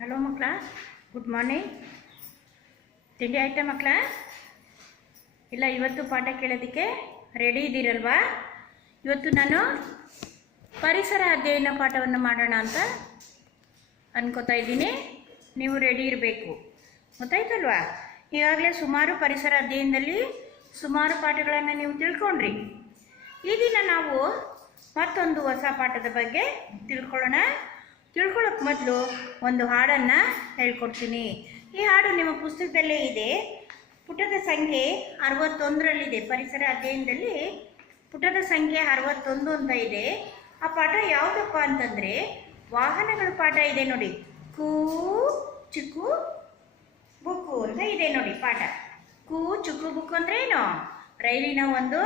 Hello ಮಕ್ಕಳ good morning ತಿಂಡಿ ಆಯ್ತಾ ಮಕ್ಕಳ ಇಲ್ಲ, ಇವತ್ತು ಪಾಠ ಕೇಳೋದಕ್ಕೆ ರೆಡಿ ಇದ್ದೀರಲ್ವಾ ಇವತ್ತು ನಾನು ಪರಿಸರ ಅಧ್ಯಯನ ಪಾಠವನ್ನು ಮಾಡೋಣ ಅಂತ ಅನ್ಕೋತಾ ಇದ್ದೀನಿ. ನೀವು ರೆಡಿ ಇರಬೇಕು. ಗೊತ್ತಾಯ್ತಲ್ವಾ? ಈಗಾಗಲೇ ಸುಮಾರು ಪರಿಸರ ಅಧ್ಯಯನದಲ್ಲಿ ಸುಮಾರು ಪಾಠಗಳನ್ನು ನೀವು ತಿಳ್ಕೊಂಡ್ರಿ. ಈ ದಿನ ನಾವು ಮತ್ತೊಂದು ಹೊಸ ಪಾಠದ ಬಗ್ಗೆ ತಿಳ್ಕೊಳ್ಳೋಣ. ತಿಳ್ಕೊಳ್ಳೋಕೆ ಮೊದಲು ಒಂದು ಹಾಡನ್ನು ಹೇಳ್ಕೊಡ್ತೀನಿ. ಈ ಹಾಡು ನಿಮ್ಮ ಪುಸ್ತಕದಲ್ಲೇ ಇದೆ. ಪುಟದ ಸಂಖ್ಯೆ ಅರವತ್ತೊಂದರಲ್ಲಿದೆ. ಪರಿಸರ ಅಧ್ಯಯನದಲ್ಲಿ ಪುಟದ ಸಂಖ್ಯೆ ಅರವತ್ತೊಂದು ಅಂತ ಇದೆ. ಆ ಪಾಠ ಯಾವುದಪ್ಪ ಅಂತಂದರೆ ವಾಹನಗಳ ಪಾಠ ಇದೆ ನೋಡಿ. ಕೂ, ಚಿಕ್ಕು, ಬುಕ್ಕು ಅಂತ ಇದೆ ನೋಡಿ ಪಾಠ. ಕೂ, ಚುಕ್ಕು, ಬುಕ್ಕು ಅಂದರೆ ಏನು? ರೈಲಿನ ಒಂದು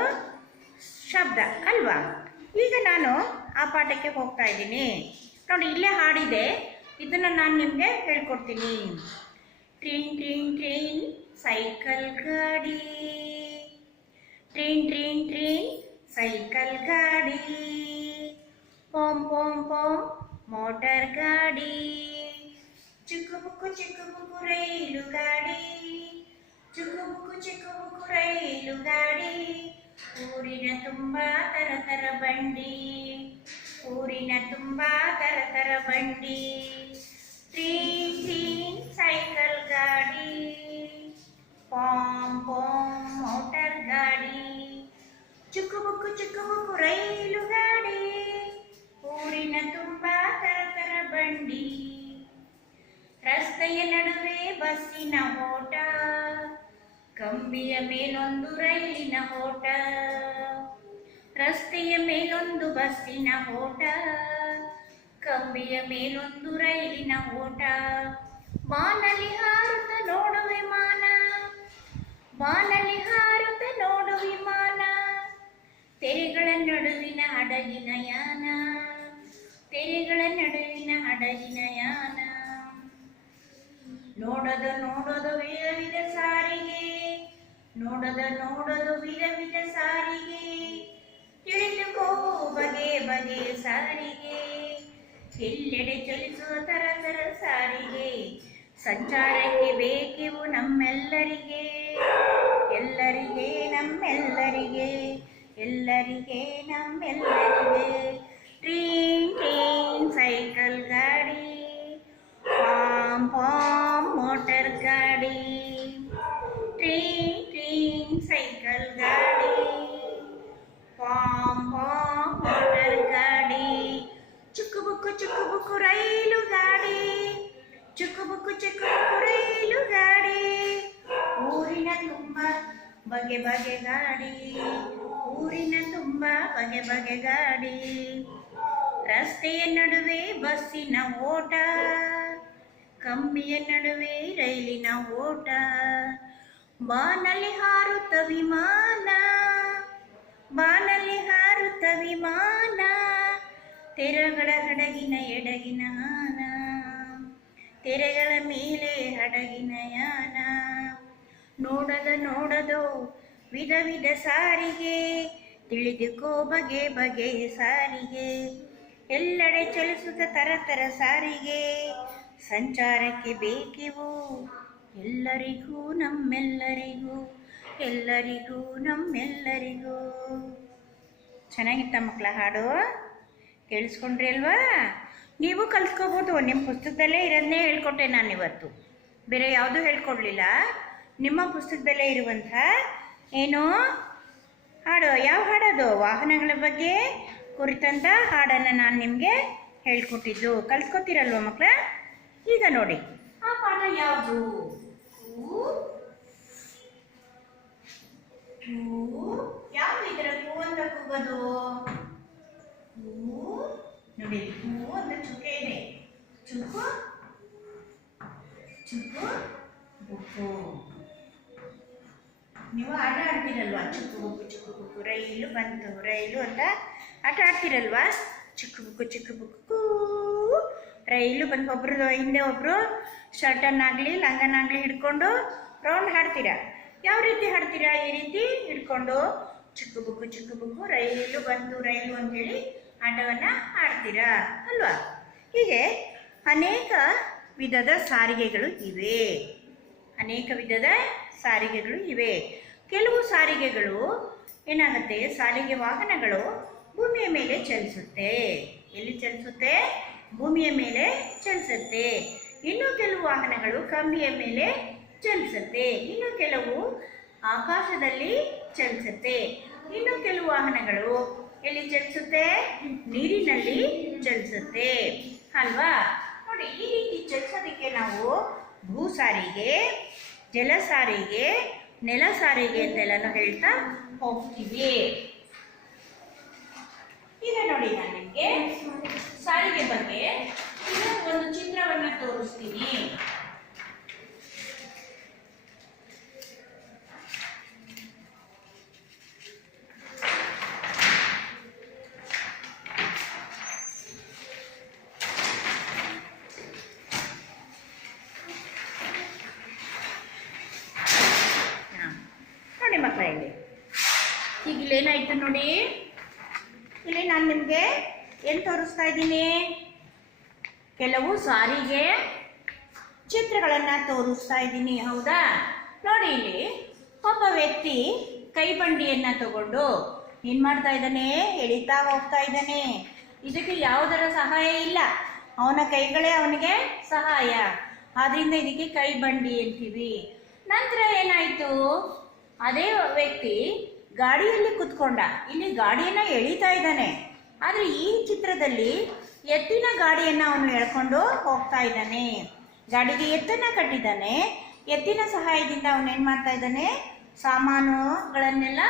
ಶಬ್ದ ಅಲ್ವಾ? ಈಗ ನಾನು ಆ ಪಾಠಕ್ಕೆ ಹೋಗ್ತಾ ಇದ್ದೀನಿ. ನೋಡಿ, ಇಲ್ಲೇ ಹಾಡಿದೆ. ಇದನ್ನು ನಾನು ನಿಮಗೆ ಹೇಳ್ಕೊಡ್ತೀನಿ. ಟ್ರೈನ್ ಟ್ರೈನ್ ಟ್ರೈನ್, ಸೈಕಲ್ ಗಾಡಿ. ಟ್ರೈನ್ ಟ್ರೈನ್ ಟ್ರೈನ್, ಸೈಕಲ್ ಗಾಡಿ. ಪೋಮ್ ಪೋಮ್ ಪೋಮ್ ಮೋಟರ್ ಗಾಡಿ. ಚಿಕ್ಕಬುಕ್ಕು ಚಿಕ್ಕಬುಕ್ಕು ಚಿಕ್ಕು ಬುಕ್ಕು ರೈಲು ಗಾಡಿ. ಚಿಕ್ಕಬುಕ್ಕು ಚಿಕ್ಕಬುಕ್ಕು ಚಿಕ್ಕು ಬುಕ್ಕು ರೈಲು ಗಾಡಿ. ಊರಿನ ತುಂಬ ತರ ತರ ಬಂಡಿ. ಊರಿನ ತುಂಬ ತರ ತರ ಬಂಡಿ. ಟ್ರೀನ್ ಟ್ರೀನ್ ಸೈಕಲ್ ಗಾಡಿ. ಪಾಮ್ ಪಾಮ್ ಮೋಟಾರ್ ಗಾಡಿ. ಚಿಕ್ಕು ಬುಕ್ಕು ಚಿಕ್ಕು ಬುಕ್ಕು ರೈಲು ಗಾಡಿ. ಊರಿನ ತುಂಬ ತರ ತರ ಬಂಡಿ. ರಸ್ತೆಯ ನಡುವೆ ಬಸ್ಸಿನ ಓಟ. ಕಂಬಿಯ ಮೇಲೊಂದು ರೈಲಿನ ಓಟ. ರಸ್ತೆಯ ಮೇಲೊಂದು ಬಸ್ಸಿನ ಓಟ, ಕಂಬಿಯ ಮೇಲೊಂದು ರೈಲಿನ ಓಟ. ಬಾನಲಿ ಹಾರುತ್ತ ನೋಡು ವಿಮಾನ, ಬಾನಲಿ ಹಾರುತ್ತ ನೋಡು ವಿಮಾನ. ತೆರೆಗಳ ನಡುವಿನ ಹಡಗಿನ ಯಾನ ತೆರೆಗಳ ನಡುವಿನ ಹಡಗಿನ ಯಾನ. ನೋಡದ ನೋಡದು ವಿಧ ವಿಧ ಸಾರಿಗೆ, ನೋಡದ ನೋಡದು ವಿಧ ವಿಧ ಸಾರಿಗೆ. ತಿಳಿದುಕೋ ಬಗೆ ಬಗೆ ಸಾರಿಗೆ. ಎಲ್ಲೆಡೆ ಚಲಿಸುವ ತರ ತರ ಸಾರಿಗೆ. ಸಂಚಾರಕ್ಕೆ ಬೇಕಿವು ನಮ್ಮೆಲ್ಲರಿಗೆ. ಎಲ್ಲರಿಗೆ ನಮ್ಮೆಲ್ಲರಿಗೆ. ಎಲ್ಲರಿಗೆ ನಮ್ಮೆಲ್ಲರಿಗೆ. ಟ್ರೀನ್ ಟ್ರೀನ್ ಸೈಕಲ್ ಗಾಡಿ. ಪಾಮ್ ಪಾಮ್ ಮೋಟರ್ ಗಾಡಿ. ಟ್ರೀನ್ ಟ್ರೀನ್ ಸೈಕಲ್ ಗಾಡಿ. ಬಗೆ ಬಗೆ ಗಾಡಿ. ಊರಿನ ತುಂಬ ಬಗೆ ಬಗೆ ಗಾಡಿ. ರಸ್ತೆಯ ನಡುವೆ ಬಸ್ಸಿನ ಓಟ. ಕಂಬಿಯ ನಡುವೆ ರೈಲಿನ ಓಟ. ಬಾನಲ್ಲಿ ಹಾರುತ್ತ ವಿಮಾನ. ಬಾನಲ್ಲಿ ಹಾರುತ್ತ ವಿಮಾನ. ತೆರೆಗಳ ಹಡಗಿನ ಎಡಗಿನ ಆನ. ತೆರೆಗಳ ಮೇಲೆ ಹಡಗಿನ ಯಾನ. ನೋಡದ ನೋಡದೋ, ವಿಧ ವಿಧ ಸಾರಿಗೆ, ತಿಳಿದುಕೋ ಬಗೆ ಬಗೆ ಸಾರಿಗೆ. ಎಲ್ಲೆಡೆ ಚಲಿಸುತ್ತ ತರ ತರ ಸಾರಿಗೆ, ಸಂಚಾರಕ್ಕೆ ಬೇಕಿವು? ಎಲ್ಲರಿಗೂ ನಮ್ಮೆಲ್ಲರಿಗೂ ಎಲ್ಲರಿಗೂ ನಮ್ಮೆಲ್ಲರಿಗೂ. ಚೆನ್ನಾಗಿತ್ತ ಮಕ್ಕಳ ಹಾಡು? ಕೇಳಿಸ್ಕೊಂಡ್ರಿ ಅಲ್ವಾ? ನೀವು ಕಲ್ತ್ಕೋಬೋದು, ನಿಮ್ಮ ಪುಸ್ತಕದಲ್ಲೇ ಇರೋದನ್ನೇ ಹೇಳ್ಕೊಟ್ಟೆ ನಾನು ಇವತ್ತು ಬೇರೆ ಯಾವುದೂ ಹೇಳ್ಕೊಡ್ಲಿಲ್ಲ. ನಿಮ್ಮ ಪುಸ್ತಕದಲ್ಲೇ ಇರುವಂತಹ ಏನು ಹಾಡು, ಯಾವ ಹಾಡೋದು? ವಾಹನಗಳ ಬಗ್ಗೆ ಕುರಿತಂತ ಹಾಡನ್ನು ನಾನು ನಿಮಗೆ ಹೇಳ್ಕೊಟ್ಟಿದ್ದು. ಕಲ್ತ್ಕೊತೀರಲ್ವ ಮಕ್ಕಳ ಈಗ ನೋಡಿ. ಆ ಪಾಠ ಯಾವುದು? ಹೂ ಅಂತ ನೋಡಿ ಇದೆ. ಚುಕ್ಕು ಚುಕ್ಕು, ಬುಕ್ಕು. ನೀವು ಆಟ ಆಡ್ತೀರಲ್ವಾ? ಚಿಕ್ಕ ಬುಕ್ಕು ಚಿಕ್ಕ ಬುಕ್ಕು ರೈಲು ಬಂತು, ರೈಲು ಅಂತ ಆಟ ಆಡ್ತೀರಲ್ವಾ? ಚಿಕ್ಕ ಬುಕ್ಕು ಚಿಕ್ಕ ಬುಕ್ಕು ರೈಲು ಬಂದು ಒಬ್ರು ಹಿಂದೆ ಒಬ್ರು ಶರ್ಟನ್ನಾಗಲಿ ಲಂಗನಾಗಲಿ ಹಿಡ್ಕೊಂಡು ರೌಂಡ್ ಹಾಡ್ತೀರಾ? ಯಾವ ರೀತಿ ಹಾಡ್ತೀರಾ? ಈ ರೀತಿ ಹಿಡ್ಕೊಂಡು ಚಿಕ್ಕ ಬುಕ್ಕು ಚಿಕ್ಕ ಬುಕ್ಕು ರೈಲು ಬಂತು, ರೈಲು ಅಂತೇಳಿ ಆಟವನ್ನು ಆಡ್ತೀರಾ? ಅಲ್ವಾ? ಹೀಗೆ ಅನೇಕ ವಿಧದ ಸಾರಿಗೆಗಳು ಇವೆ. ಅನೇಕ ವಿಧದ ಸಾರಿಗೆಗಳು ಇವೆ. ಕೆಲವು ಸಾರಿಗೆಗಳು ಏನಾಗುತ್ತೆ? ಸಾರಿಗೆ ವಾಹನಗಳು ಭೂಮಿಯ ಮೇಲೆ ಚಲಿಸುತ್ತೆ. ಎಲ್ಲಿ ಚಲಿಸುತ್ತೆ? ಭೂಮಿಯ ಮೇಲೆ ಚಲಿಸುತ್ತೆ. ಇನ್ನು ಕೆಲವು ವಾಹನಗಳು ಕಂಬಿಯ ಮೇಲೆ ಚಲಿಸುತ್ತೆ. ಇನ್ನು ಕೆಲವು ಆಕಾಶದಲ್ಲಿ ಚಲಿಸುತ್ತೆ. ಇನ್ನು ಕೆಲವು ವಾಹನಗಳು ಎಲ್ಲಿ ಚಲಿಸುತ್ತೆ? ನೀರಿನಲ್ಲಿ ಚಲಿಸುತ್ತೆ. ಅಲ್ವಾ? ನೋಡಿ, ಈ ರೀತಿ ಚಲಿಸೋದಕ್ಕೆ ನಾವು ಭೂ ಸಾರಿಗೆ ಜಲ ಸಾರಿಗೆ ನೆಲ ಸಾರಿಗೆ ಅಂತೆಲ್ಲ ಹೇಳ್ತಾ ಹೋಗ್ತೀವಿ. ಈಗ ನೋಡಿ ನಾನು ನಿಮಗೆ. ಸಾರಿಗೆ ಬಗ್ಗೆ ಒಂದು ಚಿತ್ರವನ್ನು ತೋರಿಸ್ತೀನಿ ಹಾ. ನೋಡಿ ಮಕ್ಕಳ ಇಲ್ಲಿ ಇಲ್ಲೇನಾಯ್ತು ನೋಡಿ? ಇಲ್ಲಿ ನಾನು ನಿಮಗೆ ಏನು ತೋರಿಸ್ತಾ ಇದ್ದೀನಿ? ಕೆಲವು ಸಾರಿಗೆ ಚಿತ್ರಗಳನ್ನು ತೋರಿಸ್ತಾ ಇದ್ದೀನಿ ಹೌದಾ? ನೋಡಿ ಇಲ್ಲಿ ಒಬ್ಬ ವ್ಯಕ್ತಿ ಕೈ ಬಂಡಿಯನ್ನು ತಗೊಂಡು ಏನು ಮಾಡ್ತಾ ಇದ್ದಾನೆ? ಎಳಿತಾ ಹೋಗ್ತಾ ಇದ್ದಾನೆ. ಇದಕ್ಕೆ ಯಾವುದರ ಸಹಾಯ ಇಲ್ಲ. ಅವನ ಕೈಗಳೇ ಅವನಿಗೆ ಸಹಾಯ. ಆದ್ರಿಂದ ಇದಕ್ಕೆ ಕೈ ಬಂಡಿ ಅಂತೀವಿ. ನಂತರ ಏನಾಯ್ತು? ಅದೇ ವ್ಯಕ್ತಿ ಗಾಡಿಯಲ್ಲಿ ಕುತ್ಕೊಂಡ. ಇಲ್ಲಿ ಗಾಡಿಯನ್ನ ಎಳಿತಾ ಇದ್ದಾನೆ. ಆದ್ರೆ ಈ ಚಿತ್ರದಲ್ಲಿ ಎತ್ತಿನ ಗಾಡಿಯನ್ನ ಅವನು ಎಳ್ಕೊಂಡು ಹೋಗ್ತಾ ಇದ್ದಾನೆ. ಗಾಡಿಗೆ ಎತ್ತನ್ನ ಕಟ್ಟಿದ್ದಾನೆ. ಎತ್ತಿನ ಸಹಾಯದಿಂದ ಅವನು ಏನ್ ಮಾಡ್ತಾ ಇದ್ದಾನೆ? ಸಾಮಾನುಗಳನ್ನೆಲ್ಲ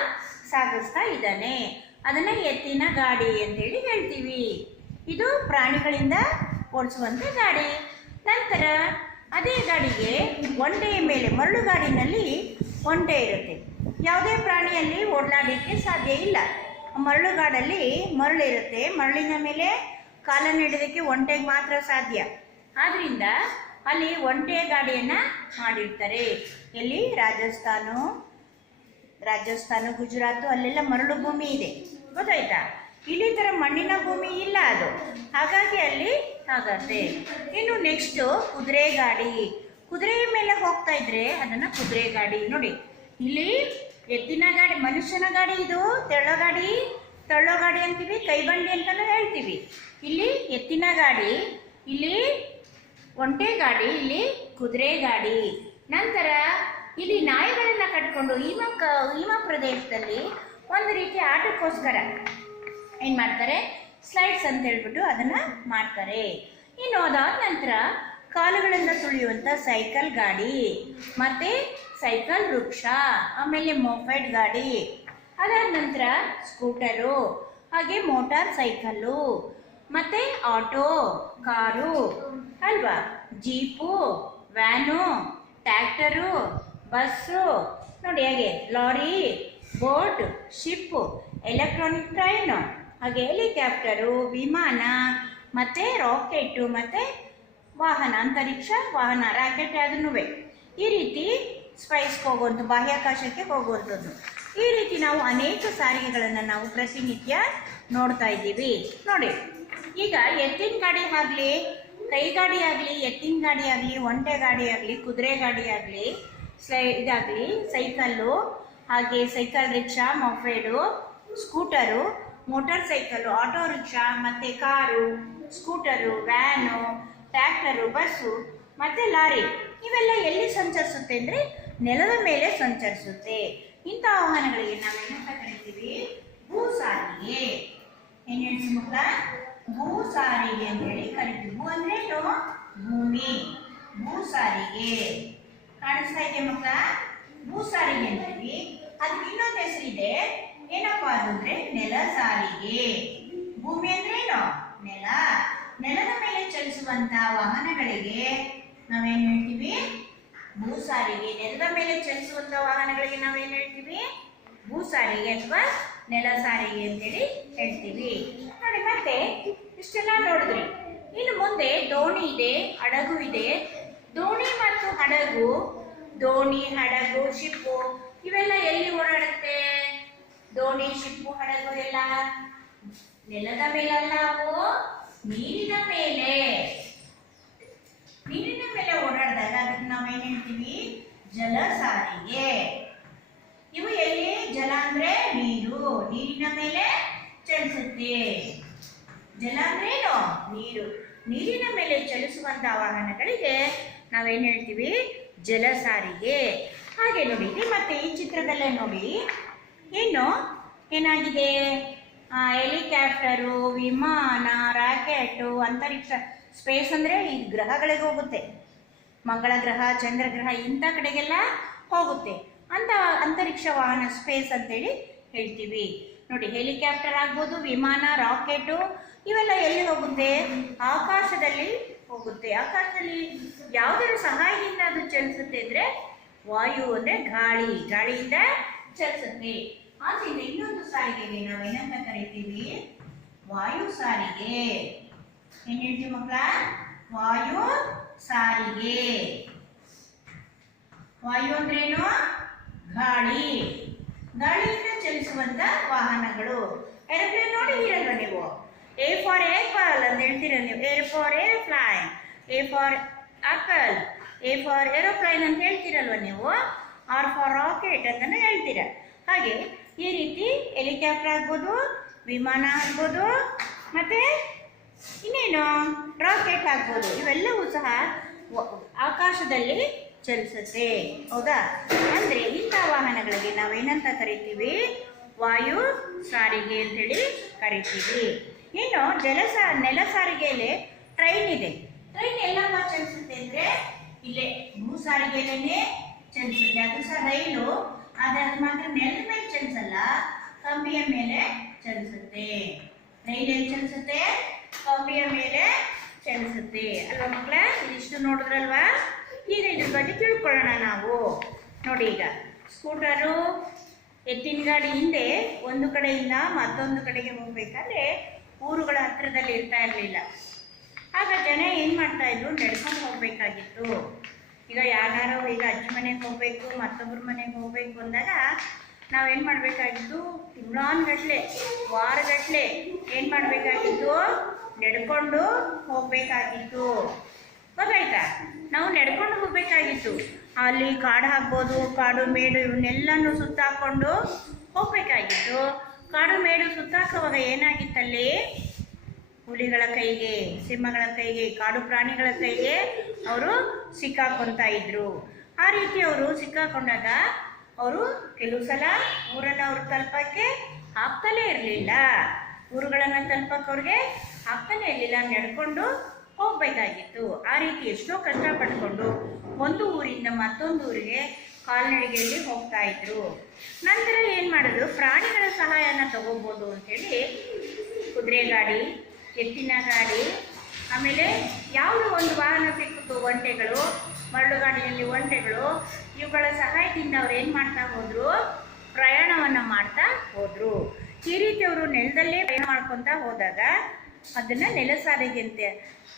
ಸಾಗಿಸ್ತಾ ಇದ್ದಾನೆ. ಅದನ್ನ ಎತ್ತಿನ ಗಾಡಿ ಅಂತೇಳಿ ಹೇಳ್ತೀವಿ. ಇದು ಪ್ರಾಣಿಗಳಿಂದ ಓಡಿಸುವಂತ ಗಾಡಿ. ನಂತರ ಅದೇ ಗಾಡಿಗೆ ಒಂಡೆಯ ಮೇಲೆ ಮರಳು ಗಾಡಿನಲ್ಲಿ ಒಂಟೆ ಇರುತ್ತೆ. ಯಾವುದೇ ಪ್ರಾಣಿಯಲ್ಲಿ ಓಡಾಡಲಿಕ್ಕೆ ಸಾಧ್ಯ ಇಲ್ಲ. ಮರಳುಗಾಡಲ್ಲಿ ಮರಳು ಇರುತ್ತೆ. ಮರಳಿನ ಮೇಲೆ ಕಾಲ ನಡೆಯೋದಕ್ಕೆ ಒಂಟೆಗೆ ಮಾತ್ರ ಸಾಧ್ಯ. ಆದ್ದರಿಂದ ಅಲ್ಲಿ ಒಂಟೆ ಗಾಡಿಯನ್ನು ಮಾಡಿರ್ತಾರೆ. ಎಲ್ಲಿ? ರಾಜಸ್ಥಾನ. ರಾಜಸ್ಥಾನ, ಗುಜರಾತು, ಅಲ್ಲೆಲ್ಲ ಮರಳು ಭೂಮಿ ಇದೆ. ಗೊತ್ತಾಯ್ತಾ? ಇಲ್ಲಿ ತರ ಮಣ್ಣಿನ ಭೂಮಿ ಇಲ್ಲ ಅದು. ಹಾಗಾಗಿ ಅಲ್ಲಿ ಆಗತ್ತೆ ಇನ್ನು ನೆಕ್ಸ್ಟ್ ಕುದುರೆ ಗಾಡಿ. ಕುದುರೆ ಮೇಲೆ ಹೋಗ್ತಾ ಇದ್ರೆ ಅದನ್ನ ಕುದುರೆ ಗಾಡಿ. ನೋಡಿ, ಇಲ್ಲಿ ಎತ್ತಿನ ಗಾಡಿ, ಮನುಷ್ಯನ ಗಾಡಿ ಇದು, ತೆಳ್ಳೋ ಗಾಡಿ, ತಳ್ಳೋ ಗಾಡಿ ಅಂತೀವಿ, ಕೈಬಂಡಿ ಅಂತಲೂ ಹೇಳ್ತೀವಿ. ಇಲ್ಲಿ ಎತ್ತಿನ ಗಾಡಿ, ಇಲ್ಲಿ ಒಂಟೆ ಗಾಡಿ, ಇಲ್ಲಿ ಕುದುರೆ ಗಾಡಿ. ನಂತರ ಇಲ್ಲಿ ನಾಯಿಗಳನ್ನ ಕಟ್ಕೊಂಡು ಹಿಮ ಹಿಮ ಪ್ರದೇಶದಲ್ಲಿ ಒಂದು ರೀತಿ ಆಟಕ್ಕೋಸ್ಕರ ಏನು ಮಾಡ್ತಾರೆ? ಸ್ಲೈಡ್ಸ್ ಅಂತ ಹೇಳ್ಬಿಟ್ಟು ಅದನ್ನ ಮಾಡ್ತಾರೆ. ಇನ್ನು ಅದಾದ ನಂತರ ಕಾಲುಗಳಿಂದ ತುಳಿಯುವಂಥ ಸೈಕಲ್ ಗಾಡಿ. ಮತ್ತೆ ಸೈಕಲ್ ವೃಕ್ಷ ಆಮೇಲೆ ಮೊಪೆಡ್ ಗಾಡಿ. ಅದಾದ ನಂತರ ಸ್ಕೂಟರು, ಹಾಗೆ ಮೋಟಾರ್ ಸೈಕಲ್ಲು, ಮತ್ತೆ ಆಟೋ, ಕಾರು, ಅಲ್ವಾ? Jeep, van, tractor, bus. ನೋಡಿ ಹಾಗೆ lorry, boat, ship, electronic train, ಹಾಗೆ ಹೆಲಿಕಾಪ್ಟರು, ವಿಮಾನ, ಮತ್ತೆ ರಾಕೆಟು, ಮತ್ತೆ ವಾಹನ, ಅಂತರಿಕ್ಷ, ವಾಹನ, ರಾಕೆಟ್ ಅದನ್ನೂ ಈ ರೀತಿ ಸ್ಪೈಸ್ಗೆ ಹೋಗುವಂಥ, ಬಾಹ್ಯಾಕಾಶಕ್ಕೆ ಹೋಗುವಂಥದ್ದು. ಈ ರೀತಿ ನಾವು ಅನೇಕ ಸಾರಿಗೆಗಳನ್ನು ನಾವು ಪ್ರತಿನಿತ್ಯ ನೋಡ್ತಾ ಇದ್ದೀವಿ. ನೋಡಿ, ಈಗ ಎತ್ತಿನ ಗಾಡಿ ಆಗಲಿ ಕೈ ಗಾಡಿ ಆಗಲಿ, ಎತ್ತಿನ ಗಾಡಿ ಆಗಲಿ, ಒಂಟೆ ಗಾಡಿ ಆಗಲಿ, ಕುದುರೆ ಗಾಡಿ ಆಗಲಿ, ಸ್ಲೈ, ಇದಾಗಲಿ, ಸೈಕಲ್ಲು, ಹಾಗೆ cycle rickshaw, moped, scooter, motor cycle, auto rickshaw, ಮತ್ತು car, scooter, van, tractor, bus, ಮತ್ತು ಲಾರಿ, ಇವೆಲ್ಲ ಎಲ್ಲಿ ಸಂಚರಿಸುತ್ತೆ ಅಂದರೆ ನೆಲದ ಮೇಲೆ ಸಂಚರಿಸುತ್ತೆ. ಇಂಥ ವಾಹನಗಳಿಗೆ ನಾವೇನಂತ ಕರಿತೀವಿ? ಭೂ ಸಾರಿಗೆ ಏನು ಹೇಳ್ತೀವಿ ಮಕ್ಕಳ? ಭೂ ಸಾರಿಗೆ ಅಂತೇಳಿ ಕರಿತೀವಿ. ಭೂ ಅಂದ್ರೆ ಭೂಮಿ. ಭೂ ಸಾರಿಗೆ ಕಾಣಿಸ್ತಾ ಇದೆ ಮಕ್ಕಳ? ಭೂ ಸಾರಿಗೆ ಅಂತೀವಿ ಅದಕ್ಕೆ ಇನ್ನೊಂದು ಹೆಸರಿದೆ. ಏನಪ್ಪಾ ಅದು ಅಂದ್ರೆ ನೆಲ ಸಾರಿಗೆ. ಭೂಮಿ ಅಂದ್ರೆ ಏನು? ನೆಲ. ನೆಲದ ಮೇಲೆ ಚಲಿಸುವಂತ ವಾಹನಗಳಿಗೆ ನಾವೇನ್ ಹೇಳ್ತೀವಿ? ಭೂ ಸಾರಿಗೆ ನೆಲದ ಮೇಲೆ ಚಲಿಸುವಂತ ವಾಹನಗಳಿಗೆ ನಾವೇನು ಹೇಳ್ತೀವಿ? ಭೂ ಸಾರಿಗೆ ಅಥವಾ ನೆಲ ಸಾರಿಗೆ ಅಂತೇಳಿ ಹೇಳ್ತೀವಿ. ನೋಡಿ ಮತ್ತೆ, ಇಷ್ಟೆಲ್ಲ ನೋಡಿದ್ರಿ. ಇನ್ನು ಮುಂದೆ ದೋಣಿ ಇದೆ, ಹಡಗು ಇದೆ. ದೋಣಿ ಮತ್ತು ಹಡಗು, ದೋಣಿ, ಹಡಗು, ಶಿಪ್ಪು, ಇವೆಲ್ಲ ಎಲ್ಲಿ ಓಡಾಡುತ್ತೆ? ದೋಣಿ, ಶಿಪ್ಪು, ಹಡಗು ಎಲ್ಲ ನೆಲದ ಮೇಲಲ್ಲ ಅವು ನೀರಿನ ಮೇಲೆ. ಹೇಳ್ತೀವಿ? ಜಲ ಸಾರಿಗೆ ಇವು ಎಲ್ಲಿ? ಜಲ ಅಂದ್ರೆ ನೀರು. ನೀರಿನ ಮೇಲೆ ಚಲಿಸುತ್ತೆ. ಜಲ ಅಂದ್ರೆ ಏನು? ನೀರು. ನೀರಿನ ಮೇಲೆ ಚಲಿಸುವಂತಹ ವಾಹನಗಳಿಗೆ ನಾವೇನ್ ಹೇಳ್ತೀವಿ? ಜಲ ಸಾರಿಗೆ ಹಾಗೆ ನೋಡಿ ಮತ್ತೆ ಈ ಚಿತ್ರದಲ್ಲೇ ನೋಡಿ. ಏನು? ಏನಾಗಿದೆ? ಹೆಲಿಕಾಪ್ಟರು, ವಿಮಾನ, ರಾಕೆಟು, ಅಂತರಿಕ್ಷ ಸ್ಪೇಸ್ ಅಂದ್ರೆ ಈ ಗ್ರಹಗಳಿಗೆ ಹೋಗುತ್ತೆ. ಮಂಗಳ ಗ್ರಹ ಚಂದ್ರಗ್ರಹ ಇಂಥ ಕಡೆಗೆಲ್ಲ ಹೋಗುತ್ತೆ. ಅಂತ ಅಂತರಿಕ್ಷ ವಾಹನ ಸ್ಪೇಸ್ ಅಂತೇಳಿ ಹೇಳ್ತೀವಿ. ನೋಡಿ ಹೆಲಿಕಾಪ್ಟರ್ ಆಗ್ಬೋದು, ವಿಮಾನ ರಾಕೆಟು ಇವೆಲ್ಲ ಎಲ್ಲಿ ಹೋಗುತ್ತೆ? ಆಕಾಶದಲ್ಲಿ ಹೋಗುತ್ತೆ. ಆಕಾಶದಲ್ಲಿ ಯಾವುದರ ಸಹಾಯದಿಂದ ಅದು ಚಲಿಸುತ್ತೆ ಅಂದ್ರೆ ವಾಯು ಅಂದ್ರೆ ಗಾಳಿ. ಗಾಳಿಯಿಂದ ಚಲಿಸುತ್ತೆ. ಆದ್ರಿಂದ ಇನ್ನೊಂದು ಸಾರಿಗೆಗೆ ನಾವೇನಂತ ಕರಿತೀವಿ? ವಾಯು ಸಾರಿಗೆ. ಏನ್ ಹೇಳ್ತೀವಿ ಮಕ್ಕಳ? ವಾಯು ಸಾರಿಗೆ. ವಾಯು ಅಂದ್ರೇನು? ಗಾಳಿ. ಗಾಳಿಯಿಂದ ಚಲಿಸುವಂತ ವಾಹನಗಳು. ಏರೋಪ್ಲೇನ್ ನೋಡಿ ಇರಲ್ವ ನೀವು? ಎ ಫಾರ್ ಏಪಲ್ ಅಂತ ಹೇಳ್ತೀರ ನೀವು? A for aeroplane A for apple A for aeroplane ಅಂತ ಹೇಳ್ತೀರಲ್ವ ನೀವು? ಆರ್ ಫಾರ್ ರಾಕೆಟ್ ಅಂತಾನೆ ಹೇಳ್ತೀರ? ಹಾಗೆ ಈ ರೀತಿ ಹೆಲಿಕಾಪ್ಟರ್ ಆಗ್ಬೋದು, ವಿಮಾನ ಆಗ್ಬೋದು, ಮತ್ತೆ ಇನ್ನೇನು? ರಾಕೆಟ್ ಆಗ್ಬೋದು. ಇವೆಲ್ಲವೂ ಸಹ ಆಕಾಶದಲ್ಲಿ ಚಲಿಸುತ್ತೆ. ಹೌದಾ? ಅಂದ್ರೆ ಇಂಥ ವಾಹನಗಳಿಗೆ ನಾವೇನಂತ ಕರಿತೀವಿ? ವಾಯು ಸಾರಿಗೆ ಅಂತೇಳಿ ಕರಿತೀವಿ. ಇನ್ನು ಜಲ ಸಾ ನೆಲ ಸಾರಿಗೆಯಲ್ಲಿ ಟ್ರೈನ್ ಇದೆ. ಟ್ರೈನ್ ಎಲ್ಲಮ್ಮ ಚಲಿಸುತ್ತೆ ಅಂದ್ರೆ ಇಲ್ಲೇ ಭೂ ಸಾರಿಗೆಯಲ್ಲೇ ಚಲಿಸುತ್ತೆ. ಅದು ಸಹ ರೈಲು, ಆದ್ರೆ ಅದು ಮಾತ್ರ ನೆಲದ ಮೇಲೆ ಚಲಿಸಲ್ಲ, ಕಂಬಿಯ ಮೇಲೆ ಚಲಿಸುತ್ತೆ. ರೈಲ್ ಎಲ್ಲಿ ಚಲಿಸುತ್ತೆ. ಕಂಬಿಯ ಮೇಲೆ ಚಲಿಸುತ್ತೆ. ಅಲ್ವಾ ಮಕ್ಕಳೇ, ಇದಿಷ್ಟು ನೋಡಿದ್ರಲ್ವಾ? ಈಗ ಇದ್ರ ಬಗ್ಗೆ ತಿಳ್ಕೊಳ್ಳೋಣ ನಾವು. ನೋಡಿ ಈಗ, ಸ್ಕೂಟರು ಎತ್ತಿನ ಗಾಡಿ ಹಿಂದೆ ಒಂದು ಕಡೆಯಿಂದ ಮತ್ತೊಂದು ಕಡೆಗೆ ಹೋಗ್ಬೇಕಾದ್ರೆ ಊರುಗಳ ಹತ್ತಿರದಲ್ಲಿ ಇರ್ತಾ ಇರಲಿಲ್ಲ. ಆಗ ಜನ ಏನು ಮಾಡ್ತಾ ಇದ್ರು? ನಡ್ಕೊಂಡು ಹೋಗ್ಬೇಕಾಗಿತ್ತು. ಈಗ ಯಾರು ಈಗ ಅಜ್ಜಿ ಮನೆಗೆ ಹೋಗ್ಬೇಕು ಮತ್ತೊಬ್ಬರ ಮನೆಗೆ ಹೋಗ್ಬೇಕು ಅಂದಾಗ ನಾವೇನು ಮಾಡಬೇಕಾಗಿತ್ತು? ತಿಂಗಳಾನ್ಗಟ್ಲೆ ವಾರಗಟ್ಲೆ ಏನು ಮಾಡಬೇಕಾಗಿತ್ತು? ನಡ್ಕೊಂಡು ಹೋಗ್ಬೇಕಾಗಿತ್ತು. ಗೊತ್ತಾಯ್ತಾ? ನಾವು ನಡ್ಕೊಂಡು ಹೋಗ್ಬೇಕಾಗಿತ್ತು. ಅಲ್ಲಿ ಕಾಡು ಹಾಕ್ಬೋದು, ಕಾಡು ಮೇಡು ಇವನ್ನೆಲ್ಲನೂ ಸುತ್ತಾಕೊಂಡು ಹೋಗ್ಬೇಕಾಗಿತ್ತು. ಕಾಡು ಮೇಡು ಸುತ್ತಾಕುವಾಗ ಏನಾಗಿತ್ತಲ್ಲಿ? ಹುಲಿಗಳ ಕೈಗೆ, ಸಿಂಹಗಳ ಕೈಗೆ, ಕಾಡು ಪ್ರಾಣಿಗಳ ಕೈಗೆ ಅವರು ಸಿಕ್ಕಾಕೊಂತ ಇದ್ರು. ಆ ರೀತಿ ಅವರು ಸಿಕ್ಕಾಕೊಂಡಾಗ ಅವರು ಕೆಲವು ಸಲ ಊರನ್ನು ಅವ್ರು ತಲುಪಕ್ಕೆ ಹಾಕ್ತಲೇ ಇರಲಿಲ್ಲ. ಊರುಗಳನ್ನ ತಲುಪಕ್ಕೆ ಅವ್ರಿಗೆ ಆಗ್ತಾನೆ ಇರಲಿಲ್ಲ ನಡ್ಕೊಂಡು ಹೋಗ್ಬೇಕಾಗಿತ್ತು. ಆ ರೀತಿ ಎಷ್ಟೋ ಕಷ್ಟಪಟ್ಕೊಂಡು ಒಂದು ಊರಿಂದ ಮತ್ತೊಂದು ಊರಿಗೆ ಕಾಲ್ನಡಿಗೆಯಲ್ಲಿ ಹೋಗ್ತಾ ಇದ್ರು. ನಂತರ ಏನು ಮಾಡೋದು? ಪ್ರಾಣಿಗಳ ಸಹಾಯನ ತಗೋಬೋದು ಅಂತೇಳಿ ಕುದುರೆ ಗಾಡಿ, ಎತ್ತಿನ ಗಾಡಿ, ಆಮೇಲೆ ಯಾವುದೋ ಒಂದು ವಾಹನ ಸಿಕ್ಕಿತು ಒಂಟೆಗಳು, ಮರಳು ಗಾಡಿಯಲ್ಲಿ ಒಂಟೆಗಳು. ಇವುಗಳ ಸಹಾಯದಿಂದ ಅವ್ರು ಏನು ಮಾಡ್ತಾ ಹೋದ್ರು? ಪ್ರಯಾಣವನ್ನು ಮಾಡ್ತಾ ಹೋದ್ರು. ಈ ರೀತಿ ಅವರು ನೆಲದಲ್ಲೇ ಪ್ರಯಾಣ ಮಾಡ್ಕೊತ ಹೋದಾಗ ಅದನ್ನ ನೆಲ ಸಾರಿಗೆ ಅಂತ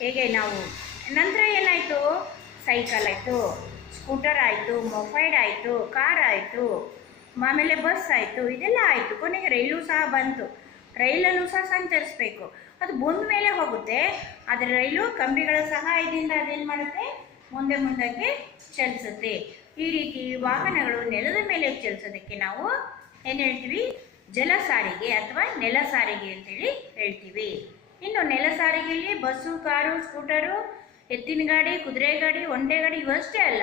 ಹೇಗೆ ನಾವು, ನಂತರ ಏನಾಯಿತು? ಸೈಕಲ್ ಆಯಿತು ಸ್ಕೂಟರ್ ಆಯಿತು ಮೊಫೈಡ್ ಆಯಿತು ಕಾರ್ ಆಯಿತು, ಆಮೇಲೆ ಬಸ್ ಆಯಿತು, ಇದೆಲ್ಲ ಆಯಿತು. ಕೊನೆಗೆ ರೈಲು ಸಹ ಬಂತು. ರೈಲಲ್ಲೂ ಸಹ ಸಂಚರಿಸಬೇಕು. ಅದು ಬಂದ ಮೇಲೆ ಹೋಗುತ್ತೆ, ಆದರೆ ರೈಲು ಕಂಬಿಗಳ ಸಹಾಯದಿಂದ ಅದೇನು ಮಾಡುತ್ತೆ? ಮುಂದೆ ಮುಂದಕ್ಕೆ ಚಲಿಸುತ್ತೆ. ಈ ರೀತಿ ವಾಹನಗಳು ನೆಲದ ಮೇಲೆ ಚಲಿಸೋದಕ್ಕೆ ನಾವು ಏನು ಹೇಳ್ತೀವಿ? ಜಲ ಸಾರಿಗೆ ಅಥವಾ ನೆಲ ಸಾರಿಗೆ ಅಂತೇಳಿ ಹೇಳ್ತೀವಿ. ಇನ್ನು ನೆಲ ಸಾರಿಗೆಯಲ್ಲಿ ಬಸ್ಸು, ಕಾರು, ಸ್ಕೂಟರು, ಎತ್ತಿನ ಗಾಡಿ, ಕುದುರೆ ಗಾಡಿ, ಒಂಟೆ ಗಾಡಿ ಇವಷ್ಟೇ ಅಲ್ಲ,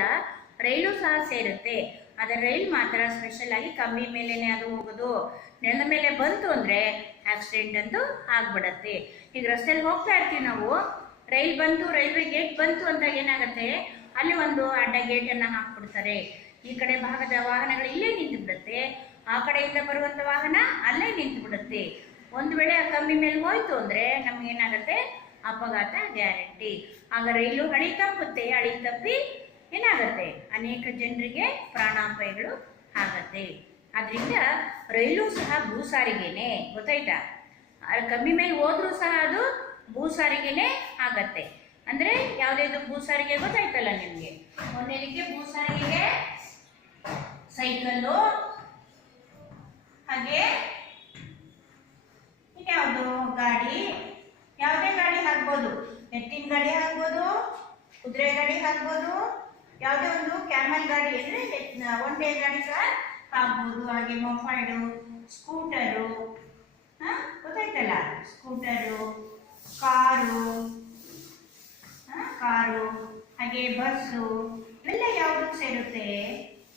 ರೈಲು ಸಹ ಸೇರುತ್ತೆ. ಆದರೆ ರೈಲ್ ಮಾತ್ರ ಸ್ಪೆಷಲ್ ಆಗಿ ಕಂಬಿ ಮೇಲೇನೆ ಅದು ಹೋಗೋದು. ನೆಲದ ಮೇಲೆ ಬಂತು ಅಂದರೆ ಆಕ್ಸಿಡೆಂಟ್ ಅಂತೂ ಆಗ್ಬಿಡತ್ತೆ. ಈಗ ರಸ್ತೆಯಲ್ಲಿ ಹೋಗ್ತಾ ಇರ್ತೀವಿ ನಾವು. ರೈಲ್ ಬಂತು ರೈಲ್ವೆ ಗೇಟ್ ಬಂತು ಅಂದಾಗ ಏನಾಗುತ್ತೆ? ಅಲ್ಲಿ ಒಂದು ಅಡ್ಡ ಗೇಟನ್ನು ಹಾಕ್ಬಿಡ್ತಾರೆ. ಈ ಕಡೆ ಭಾಗದ ವಾಹನಗಳು ಇಲ್ಲೇ ನಿಂತು ಬಿಡುತ್ತೆ ಆ ಕಡೆಯಿಂದ ಬರುವಂಥ ವಾಹನ ಅಲ್ಲೇ ನಿಂತು ಬಿಡುತ್ತೆ ಒಂದು ವೇಳೆ ಆ ಕಂಬಿ ಮೇಲೆ ಹೋಯ್ತು ಅಂದರೆ ನಮಗೇನಾಗುತ್ತೆ ಅಪಘಾತ ಗ್ಯಾರಂಟಿ. ಆಗ ರೈಲು ಹಳಿ ತಪ್ಪುತ್ತೆ ಹಳಿ ತಪ್ಪಿ ಏನಾಗುತ್ತೆ? ಅನೇಕ ಜನರಿಗೆ ಪ್ರಾಣಾಪಾಯಗಳು ಆಗತ್ತೆ. ಅದರಿಂದ ರೈಲು ಸಹ ಭೂ ಸಾರಿಗೆನೆ ಗೊತ್ತಾಯ್ತಾ ಕಂಬಿ ಮೇಲೆ ಹೋದ್ರೂ ಸಹ ಅದು ಭೂ ಸಾರಿಗೆನೆ ಆಗತ್ತೆ. ಅಂದ್ರೆ ಯಾವ್ದು ಭೂ ಸಾರಿಗೆ ಗೊತ್ತಾಯ್ತಲ್ಲ ನಿಮಗೆ? ಒಂದನೇದಕ್ಕೆ ಭೂ ಸಾರಿಗೆಗೆ ಸೈಕಲ್ಲು ಹಾಗೆ? ಇನ್ಯಾವುದು ಗಾಡಿ? ಯಾವುದೇ ಗಾಡಿ ಹಾಕ್ಬೋದು ಎತ್ತಿನ ಗಾಡಿ ಹಾಕ್ಬೋದು ಕುದುರೆ ಗಾಡಿ ಹಾಕ್ಬೋದು ಯಾವುದೇ ಒಂದು ಕ್ಯಾಮಲ್ ಗಾಡಿ ಅಂದರೆ ಡೇ ಗಾಡಿ ಸಹ ಹಾಕ್ಬೋದು ಹಾಗೆ ಮೊಫೈಡು ಸ್ಕೂಟರು, ಹಾಂ, ಗೊತ್ತಾಯ್ತಲ್ಲ? ಸ್ಕೂಟರು, ಕಾರು ಕಾರು, ಹಾಗೆ ಬಸ್ಸು, ಇವೆಲ್ಲ ಯಾವುದು ಸೇರುತ್ತೆ?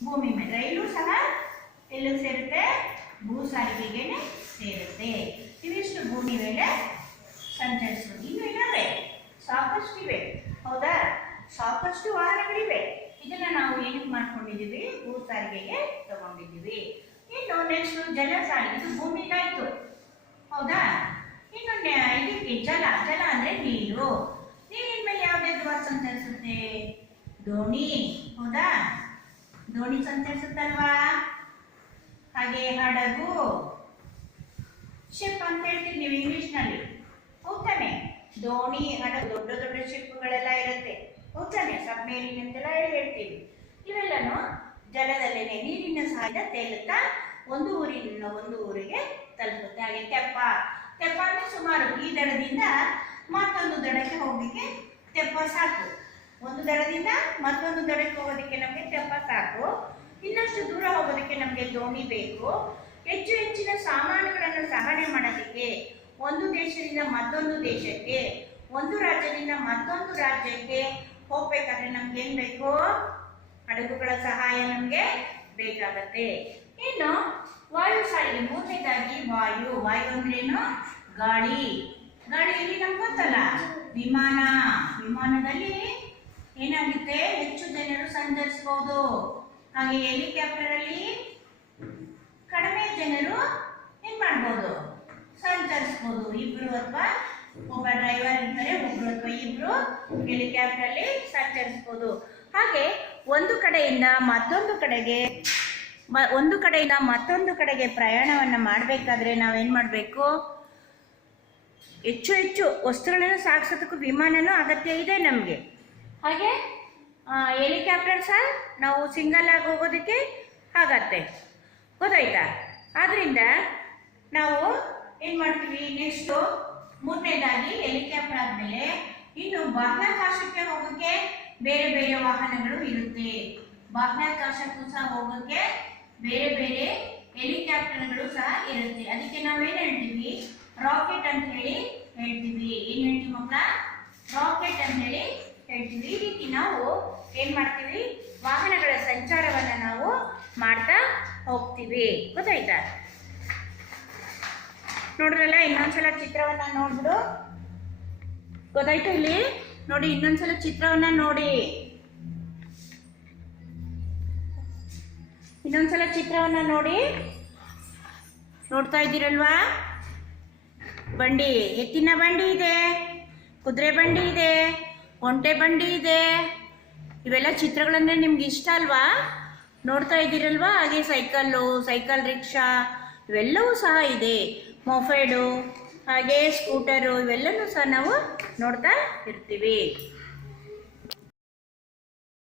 ಭೂಮಿ ಮೇಲೆ. ರೈಲು ಸಹ ಎಲ್ಲೂ ಸೇರುತ್ತೆ. ಭೂ ಸಾರಿಗೆಗೆ ಸೇರುತ್ತೆ. ಇವಿಷ್ಟು ಭೂಮಿ ಮೇಲೆ ಸಂಚರಿಸುವುದು ಇನ್ನು ಇದಾವೆ ಸಾಕಷ್ಟು ಇವೆ. ಹೌದಾ? ಸಾಕಷ್ಟು ವಾಹನಗಳಿವೆ. ಇದನ್ನ ನಾವು ಏನಕ್ಕೆ ಮಾಡ್ಕೊಂಡಿದ್ದೀವಿ? ಭೂ ಸಾರಿಗೆಗೆ ತಗೊಂಡಿದ್ದೀವಿ. ಇನ್ನು ನೆಕ್ಸ್ಟ್ ಜಲ ಸಾರಿಗೆ. ಇದು ಭೂಮಿಗಾಯ್ತು ಹೌದಾ? ಇನ್ನು ಇದಕ್ಕೆ ಜಲ ಜಲ ಅಂದ್ರೆ ನೀರು. ನೀರಿನ ಮೇಲೆ ಯಾವ್ದು ಸಂಚರಿಸುತ್ತೆ? ದೋಣಿ. ಹೌದಾ? ದೋಣಿ ಸಂಚರಿಸುತ್ತಲ್ವಾ? ಹಾಗೆ ಹಡಗು. ಶಿಪ್ ಅಂತ ಹೇಳ್ತೀವಿ ನೀವು ಇಂಗ್ಲಿಷ್ನಲ್ಲಿ. ಹೋಗ್ತಾನೆ ದೋಣಿ ಹಡಗು ದೊಡ್ಡ ದೊಡ್ಡ ಶಿಪ್ಗಳೆಲ್ಲ ಇರುತ್ತೆ. ಹೋಗ್ತಾನೆ ಸಬ್ಮೇರಿನ್ ಅಂತೆಲ್ಲ ಹೇಳ್ತೀವಿ. ಇವೆಲ್ಲನೂ ಜಲದಲ್ಲೇನೆ ನೀರಿನ ಸಹಾಯ ತೇಲುತ್ತಾ ಒಂದು ಊರಿನಿಂದ ಒಂದು ಊರಿಗೆ ತಲುಪುತ್ತೆ. ಹಾಗೆ ತೆಪ್ಪ. ತೆಪ್ಪ ಅಂದ್ರೆ ಸುಮಾರು ಈ ದಡದಿಂದ ಮತ್ತೊಂದು ದಡಕ್ಕೆ ಹೋಗ್ಲಿಕ್ಕೆ ತೆಪ್ಪ ಸಾಕು. ಒಂದು ದಡದಿಂದ ಮತ್ತೊಂದು ದಡಕ್ಕೆ ಹೋಗೋದಕ್ಕೆ ನಮಗೆ ತೆಪ್ಪ ಸಾಕು. ಇನ್ನಷ್ಟು ದೂರ ಹೋಗೋದಕ್ಕೆ ನಮಗೆ ದೋಣಿ ಬೇಕು. ಹೆಚ್ಚು ಹೆಚ್ಚಿನ ಸಾಮಾನುಗಳನ್ನು ಸಾಗಣೆ ಮಾಡೋದಕ್ಕೆ ಒಂದು ದೇಶದಿಂದ ಮತ್ತೊಂದು ದೇಶಕ್ಕೆ, ಒಂದು ರಾಜ್ಯದಿಂದ ಮತ್ತೊಂದು ರಾಜ್ಯಕ್ಕೆ ಹೋಗ್ಬೇಕಾದ್ರೆ ನಮ್ಗೆ ಏನ್ ಬೇಕು? ಹಡಗುಗಳ ಸಹಾಯ ನಮ್ಗೆ ಬೇಕಾಗತ್ತೆ. ಇನ್ನು ವಾಯು ಸಾರಿಗೆ ಮೂರನೇದಾಗಿ ವಾಯು. ವಾಯು ಅಂದ್ರೇನು? ಗಾಳಿ. ಗಾಳಿಯಲ್ಲಿ ನಮ್ಗೆ ಗೊತ್ತಲ್ಲ? ವಿಮಾನ. ವಿಮಾನದಲ್ಲಿ ಏನಾಗುತ್ತೆ? ಹೆಚ್ಚು ಜನರು ಸಂಚರಿಸಬಹುದು ಹಾಗೆ ಹೆಲಿಕಾಪ್ಟರ್ ಅಲ್ಲಿ ಕಡಿಮೆ ಜನರು ಏನ್ ಮಾಡ್ಬೋದು. ಸಂಚರಿಸ್ಬೋದು. ಇಬ್ರು ಅಥವಾ ಒಬ್ಬ ಡ್ರೈವರ್ ಇರ್ತಾರೆ, ಒಬ್ರು ಅಥವಾ ಇಬ್ರು ಹೆಲಿಕಾಪ್ಟರ್ ಅಲ್ಲಿ ಸಂಚರಿಸ್ಬೋದು. ಹಾಗೆ ಒಂದು ಕಡೆಯಿಂದ ಮತ್ತೊಂದು ಕಡೆಗೆ ಒಂದು ಕಡೆಯಿಂದ ಮತ್ತೊಂದು ಕಡೆಗೆ ಪ್ರಯಾಣವನ್ನ ಮಾಡಬೇಕಾದ್ರೆ ನಾವೇನ್ ಮಾಡಬೇಕು? ಹೆಚ್ಚು ಹೆಚ್ಚು ವಸ್ತುಗಳನ್ನು ಸಾಗಿಸೋದಕ್ಕೂ ವಿಮಾನನೂ ಅಗತ್ಯ ಇದೆ ನಮಗೆ. ಹಾಗೆ ಹೆಲಿಕಾಪ್ಟರ್ ಸಹ ನಾವು ಸಿಂಗಲ್ ಆಗಿ ಹೋಗೋದಕ್ಕೆ ಆಗತ್ತೆ. ಗೊತ್ತಾಯ್ತಾ? ಆದ್ರಿಂದ ನಾವು ಏನು ಮಾಡ್ತೀವಿ? ನೆಕ್ಸ್ಟು ಮೂರನೇದಾಗಿ ಹೆಲಿಕಾಪ್ಟರ್ ಆದಮೇಲೆ ಇನ್ನು ಬಾಹ್ಯಾಕಾಶಕ್ಕೆ ಹೋಗೋಕ್ಕೆ ಬೇರೆ ಬೇರೆ ವಾಹನಗಳು ಇರುತ್ತೆ. ಬಾಹ್ಯಾಕಾಶಕ್ಕೂ ಸಹ ಹೋಗೋಕ್ಕೆ ಬೇರೆ ಬೇರೆ ಹೆಲಿಕಾಪ್ಟರ್ಗಳು ಸಹ ಇರುತ್ತೆ. ಅದಕ್ಕೆ ನಾವೇನು ಹೇಳ್ತೀವಿ? ರಾಕೆಟ್ ಅಂತ ಹೇಳಿ ಹೇಳ್ತೀವಿ. ಏನು ಹೇಳ್ತೀವಿ ಮಕ್ಕಳ? ರಾಕೆಟ್ ಅಂತ ಹೇಳಿ ಹೇಳ್ತೀವಿ ಈ ರೀತಿ ನಾವು ಏನ್ ಮಾಡ್ತೀವಿ? ವಾಹನಗಳ ಸಂಚಾರವನ್ನ ನಾವು ಮಾಡ್ತಾ ಹೋಗ್ತೀವಿ. ಗೊತ್ತಾಯ್ತಾ? ನೋಡ್ರಲ್ಲ, ಇನ್ನೊಂದ್ಸಲ ಚಿತ್ರವನ್ನ ನೋಡ್ಬಿಡು. ಗೊತ್ತಾಯ್ತು ಇಲ್ಲಿ? ನೋಡಿ, ಇನ್ನೊಂದ್ಸಲ ಚಿತ್ರವನ್ನ ನೋಡಿ. ಇನ್ನೊಂದ್ಸಲ ಚಿತ್ರವನ್ನ ನೋಡಿ. ನೋಡ್ತಾ ಇದ್ದೀರಲ್ವಾ? ಬಂಡಿ, ಎತ್ತಿನ ಬಂಡಿ ಇದೆ. ಕುದುರೆ ಬಂಡಿ ಇದೆ. ಒಂಟೆ ಬಂಡಿ ಇದೆ. ಇವೆಲ್ಲ ಚಿತ್ರಗಳಂದ್ರೆ ನಿಮ್ಗೆ ಇಷ್ಟ ಅಲ್ವಾ? ನೋಡ್ತಾ ಇದ್ದೀರಲ್ವಾ? ಹಾಗೆ ಸೈಕಲ್ಲು, ಸೈಕಲ್ ರಿಕ್ಷಾ, ಇವೆಲ್ಲವೂ ಸಹ ಇದೆ. ಮೊಫೈಡು, ಹಾಗೆ ಸ್ಕೂಟರು, ಇವೆಲ್ಲನೂ ಸಹ ನಾವು ನೋಡ್ತಾ ಇರ್ತೀವಿ.